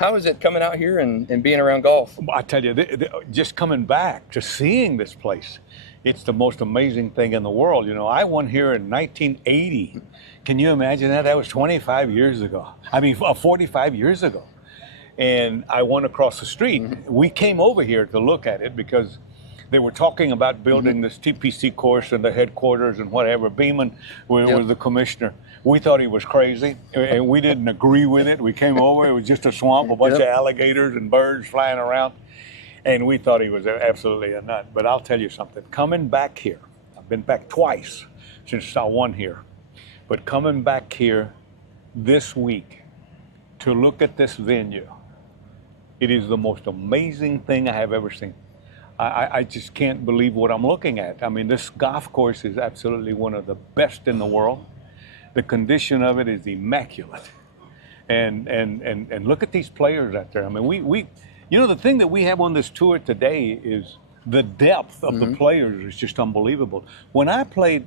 How is it coming out here and being around golf? I tell you, just coming back to seeing this place, it's the most amazing thing in the world. You know, I won here in 1980. Can you imagine that? That was 25 years ago. 45 years ago. And I won across the street. Mm-hmm. We came over here to look at it because they were talking about building this TPC course and the headquarters and whatever. Beeman was the commissioner. We thought he was crazy, and we didn't agree with it. We came over, it was just a swamp, a bunch of alligators and birds flying around, and we thought he was absolutely a nut. But I'll tell you something, coming back here, I've been back twice since I won here, but coming back here this week to look at this venue, it is the most amazing thing I have ever seen. I just can't believe what I'm looking at. I mean, this golf course is absolutely one of the best in the world. The condition of it is immaculate. And look at these players out there. I mean, we you know, the thing that we have on this tour today is the depth of the players is just unbelievable. When I played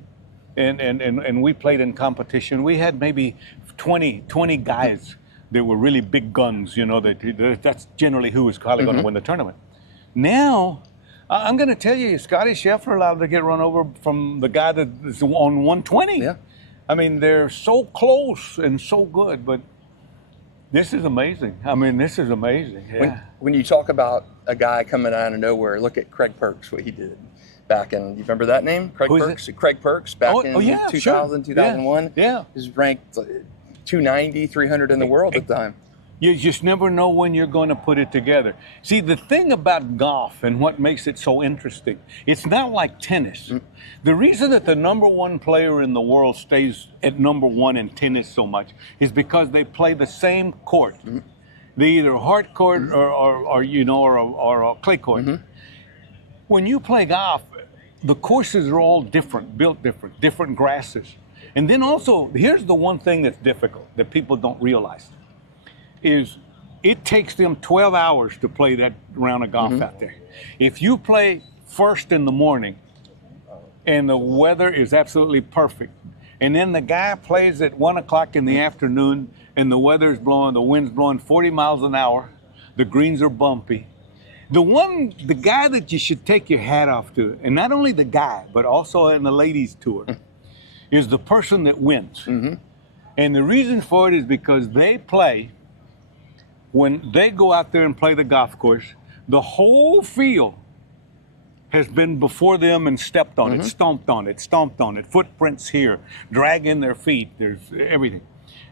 and we played in competition, we had maybe 20 guys that were really big guns, you know, that's generally who was probably going to win the tournament. Now, I'm going to tell you, Scotty Scheffler allowed to get run over from the guy that is on 120. Yeah. I mean, they're so close and so good, but this is amazing. I mean, this is amazing. Yeah. When you talk about a guy coming out of nowhere, look at Craig Perks, what he did back in, you remember that name? Craig Perks? Craig Perks back in 2000, sure. 2001. Yeah. He was ranked 290, 300 in the world at the time. You just never know when you're going to put it together. See, the thing about golf and what makes it so interesting, it's not like tennis. The reason that the number one player in the world stays at number one in tennis so much is because they play the same court. They either hard court or a clay court. When you play golf, the courses are all different, built different grasses. And then also, here's the one thing that's difficult that people don't realize. Is it takes them 12 hours to play that round of golf out there. If you play first in the morning and the weather is absolutely perfect, and then the guy plays at 1 o'clock in the afternoon and the weather's blowing, the wind's blowing 40 miles an hour, the greens are bumpy, the guy that you should take your hat off to, and not only the guy, but also in the ladies tour, is the person that wins. And the reason for it is because they play. When they go out there and play the golf course, the whole field has been before them and stepped on it, stomped on it, footprints here, dragging their feet, there's everything.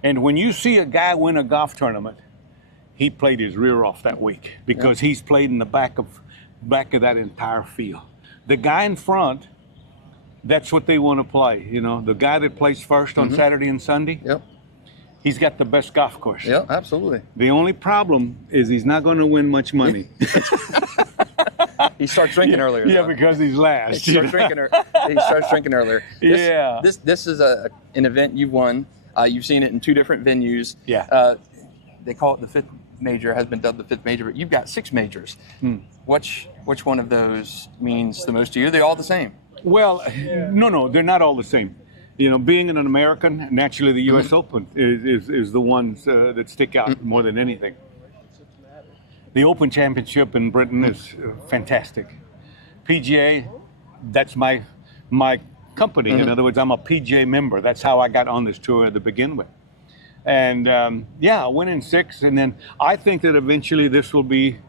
And when you see a guy win a golf tournament, he played his rear off that week because he's played in the back of that entire field. The guy in front, that's what they want to play, you know, the guy that plays first on Saturday and Sunday. He's got the best golf course. Yeah, absolutely. The only problem is he's not going to win much money. He starts drinking earlier. Yeah, because he's last. He starts drinking earlier. This is an event you've won. You've seen it in 2 different venues. Yeah. They call it the 5th major, has been dubbed the 5th major, but you've got 6 majors. Which one of those means the most to you? They're all the same. Well, no, they're not all the same. You know, being an American, naturally the U.S. Open is the ones that stick out more than anything. The Open Championship in Britain is fantastic. PGA, that's my company. In other words, I'm a PGA member. That's how I got on this tour to begin with. And I went in 6, and then I think that eventually this will be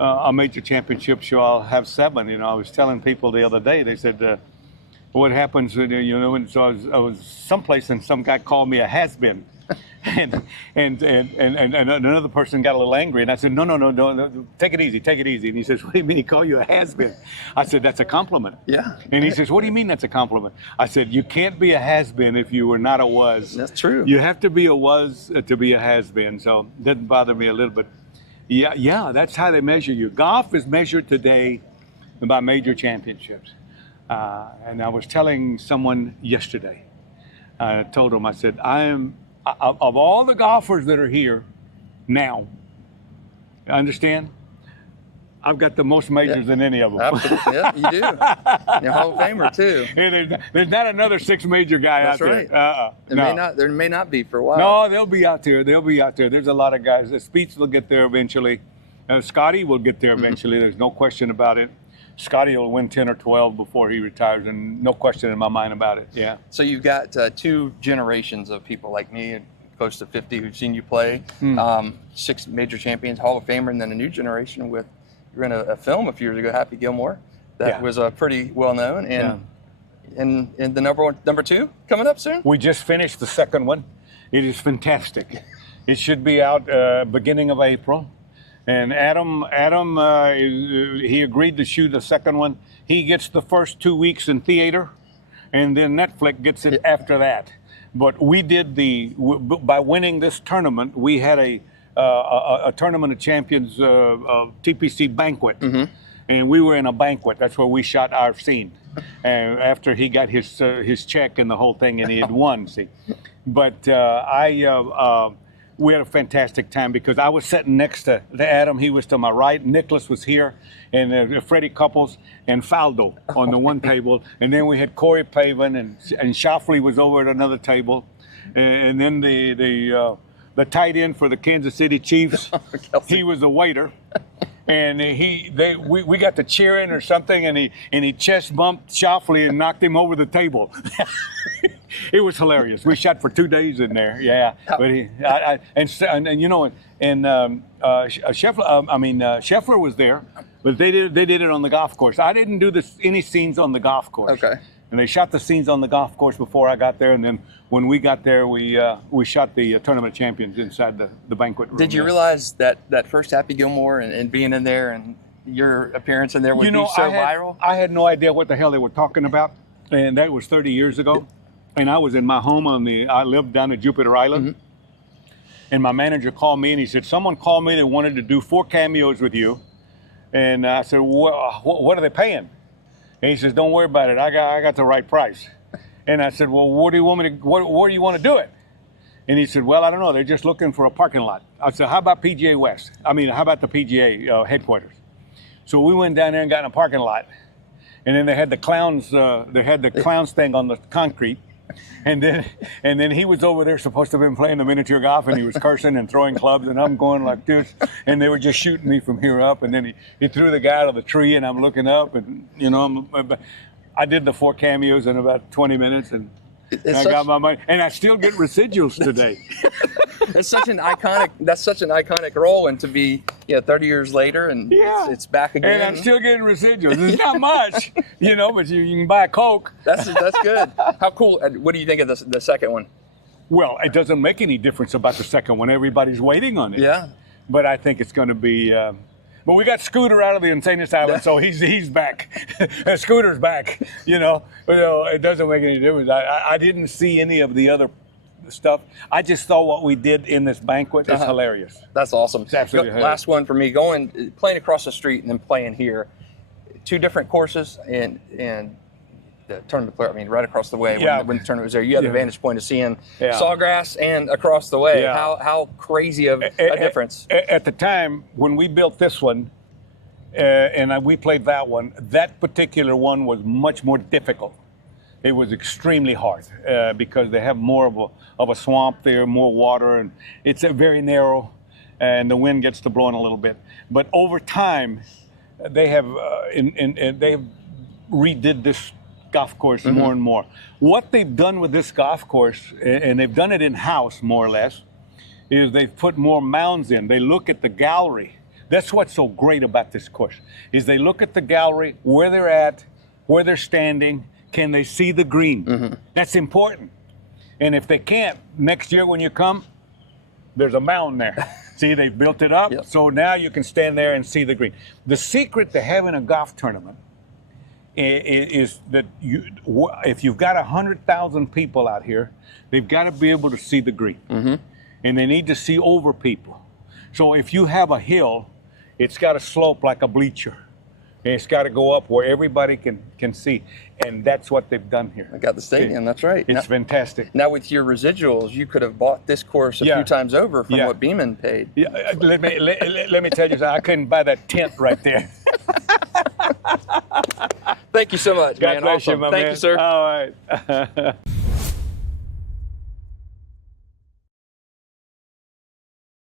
a major championship show. I'll have 7. You know, I was telling people the other day, they said, what happens, you know, and so I was someplace and some guy called me a has-been. and another person got a little angry, and I said, no, take it easy. And he says, what do you mean he called you a has-been? I said, that's a compliment. Yeah. And he says, what do you mean that's a compliment? I said, you can't be a has-been if you were not a was. That's true. You have to be a was to be a has-been, so it doesn't bother me a little bit. Yeah, that's how they measure you. Golf is measured today by major championships. And I was telling someone yesterday, I told him, I said, of all the golfers that are here now, understand, I've got the most majors than any of them. Absolutely. Yeah, you do. You're Hall of Famer too. There's not another 6 major guy That's out right. there. There may not be for a while. No, they'll be out there. There's a lot of guys. The Speeds will get there eventually. Scotty will get there eventually. There's no question about it. Scotty will win 10 or 12 before he retires, and no question in my mind about it. Yeah. So you've got 2 generations of people like me, close to 50, who've seen you play. 6 major champions, Hall of Famer, and then a new generation with. You were in a film a few years ago, Happy Gilmore, that was pretty well known, and the number 2 coming up soon. We just finished the second one. It is fantastic. It should be out beginning of April, and Adam, he agreed to shoot the second one. He gets the first 2 weeks in theater, and then Netflix gets it after that. But we did by winning this tournament, we had a Tournament of Champions TPC banquet, and we were in a banquet. That's where we shot our scene. And after he got his check and the whole thing, and he had won. See, but we had a fantastic time because I was sitting next to Adam. He was to my right. Nicholas was here, and Freddie Couples and Faldo on the one table, and then we had Corey Pavin and Shoffley was over at another table, and then the tight end for the Kansas City Chiefs, he was a waiter, and we got to cheering or something, and he chest bumped Shoffley and knocked him over the table. It was hilarious. We shot for 2 days in there, but Scheffler was there, but they did it on the golf course. I didn't do any scenes on the golf course. Okay. And they shot the scenes on the golf course before I got there, and then when we got there, we shot the Tournament of Champions inside the banquet room. Did you realize that first Happy Gilmore and being in there and your appearance in there would be so viral? I had no idea what the hell they were talking about, and that was 30 years ago. And I was in my home I lived down at Jupiter Island, and my manager called me and he said, someone called me that wanted to do 4 cameos with you. And I said, what are they paying? And he says, don't worry about it. I got the right price. And I said, well, where do you want to do it? And he said, well, I don't know. They're just looking for a parking lot. I said, how about PGA West? How about the PGA headquarters? So we went down there and got in a parking lot. And then they had the clowns thing on the concrete. And then he was over there supposed to have been playing the miniature golf, and he was cursing and throwing clubs, and I'm going like this, and they were just shooting me from here up, and then he threw the guy out of the tree, and I'm looking up, and I did the 4 cameos in about 20 minutes, and I got my money, and I still get residuals today. That's such an iconic role, and to be 30 years later, and it's back again. And I'm still getting residuals. It's not much, but you can buy a Coke. That's good. How cool? What do you think of the second one? Well, it doesn't make any difference about the second one. Everybody's waiting on it. Yeah. But I think it's going to be. But we got Scooter out of the insane asylum, so he's back. Scooter's back. It doesn't make any difference. I didn't see any of the other stuff. I just saw what we did in this banquet. It's hilarious. That's awesome. It's absolutely hilarious. Last one for me, playing across the street and then playing here. 2 different courses and the tournament player, right across the way when the tournament was there. You had the vantage point of seeing Sawgrass and across the way. Yeah. How crazy of a difference. At the time when we built this one and we played that one, that particular one was much more difficult. It was extremely hard because they have more of a swamp there, more water, and it's very narrow, and the wind gets to blowing a little bit. But over time, they have redid this golf course more and more. What they've done with this golf course, and they've done it in-house more or less, is they've put more mounds in. They look at the gallery. That's what's so great about this course, is they look at the gallery, where they're at, where they're standing. Can they see the green? That's important. And if they can't, next year when you come, there's a mountain there. See, they've built it up, so now you can stand there and see the green. The secret to having a golf tournament is that if you've got 100,000 people out here, they've got to be able to see the green. And they need to see over people. So if you have a hill, it's got to slope like a bleacher. It's got to go up where everybody can see, and that's what they've done here. I got the stadium. That's right. It's fantastic. Now with your residuals, you could have bought this course a few times over from what Beeman paid. Yeah, let me tell you, I couldn't buy that tent right there. Thank you so much, God man. bless you, Awesome. my Thank man. you, sir. All right.